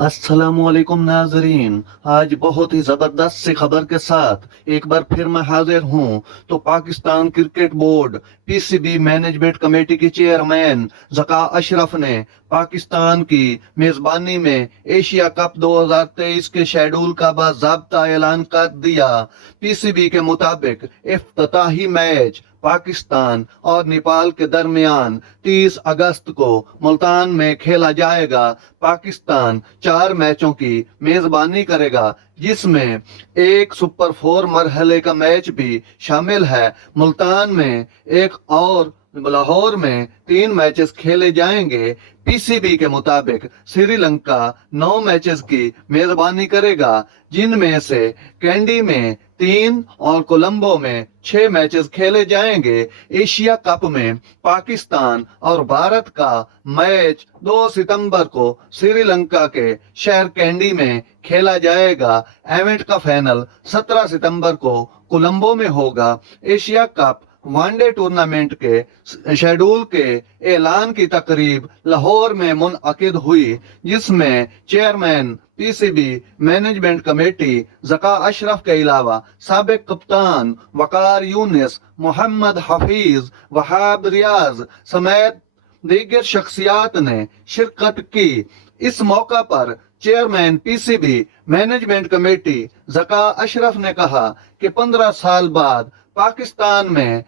अस्सलामुअलैकुम नाजरीन, आज बहुत ही जबरदस्त सी खबर के साथ एक बार फिर मैं हाजिर हूं। तो Pakistan cricket board PCB management committee के चेयरमैन ज़का अशरफ ने पाकिस्तान की मेजबानी में एशिया कप 2023 के शेड्यूल का बाज़ाब्ता ऐलान कर दिया। पीसीबी के मुताबिक इफ्तिताही मैच पाकिस्तान और नेपाल के दरमियान 30 अगस्त को मुल्तान में खेला जाएगा। पाकिस्तान 4 मैचों की मेजबानी करेगा, जिसमें एक सुपर 4 मरहले का मैच भी शामिल है। मुल्तान में एक और लाहौर में 3 मैचेस खेले जाएंगे। पीसीबी के मुताबिक श्रीलंका 9 मैचेस की मेजबानी करेगा, जिनमें से कैंडी में 3 और कोलंबो में 6 मैचेस खेले जाएंगे। एशिया कप में पाकिस्तान और भारत का मैच 2 सितंबर को श्रीलंका के शहर कैंडी में खेला जाएगा। इवेंट का फाइनल 17 सितंबर को कोलंबो में होगा। एशिया कप वनडे टूर्नामेंट के शेड्यूल के ऐलान की तकरीब लाहौर में मुनअकिद हुई, जिसमें chairman PCB management committee Zaka Ashraf के अलावा साबिक कप्तान वकार यूनिस, मोहम्मद हफीज, वहाब रियाज समेत दीगर शख्सियात ने शिरकत की। इस मौका पर chairman PCB management committee Zaka Ashraf ने कहा कि 15 साल बाद पाकिस्तान में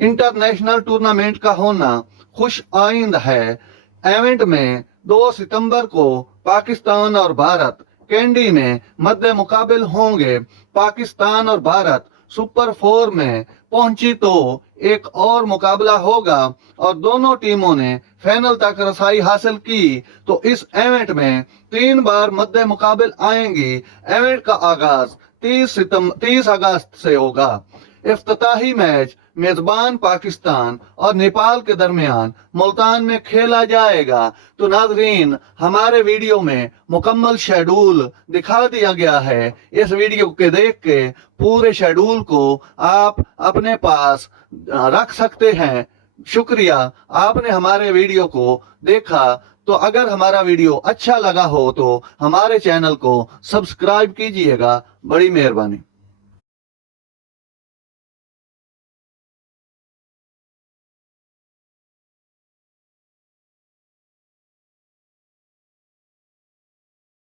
इंटरनेशनल टूर्नामेंट का होना खुश आइंद है। इवेंट में 2 सितंबर को पाकिस्तान और भारत कैंडी में मद्दे मुकाबिल होंगे। पाकिस्तान और भारत सुपर 4 में पहुंची तो एक और मुकाबला होगा और दोनों टीमों ने फाइनल तक रसाई हासिल की तो इस इवेंट में 3 बार मद्दे मुकाबिल आएंगी। इवेंट का आगाज 30 अगस्त से होगा। इफ्तिताही मैच मेजबान पाकिस्तान और नेपाल के दरमियान मुल्तान में खेला जाएगा। तो नाजरीन, हमारे वीडियो में मुकम्मल शेड्यूल दिखा दिया गया है। इस वीडियो के देख के पूरे शेड्यूल को आप अपने पास रख सकते हैं। शुक्रिया, आपने हमारे वीडियो को देखा। तो अगर हमारा वीडियो अच्छा लगा हो तो हमारे चैनल को सब्सक्राइब कीजिएगा। बड़ी मेहरबानी।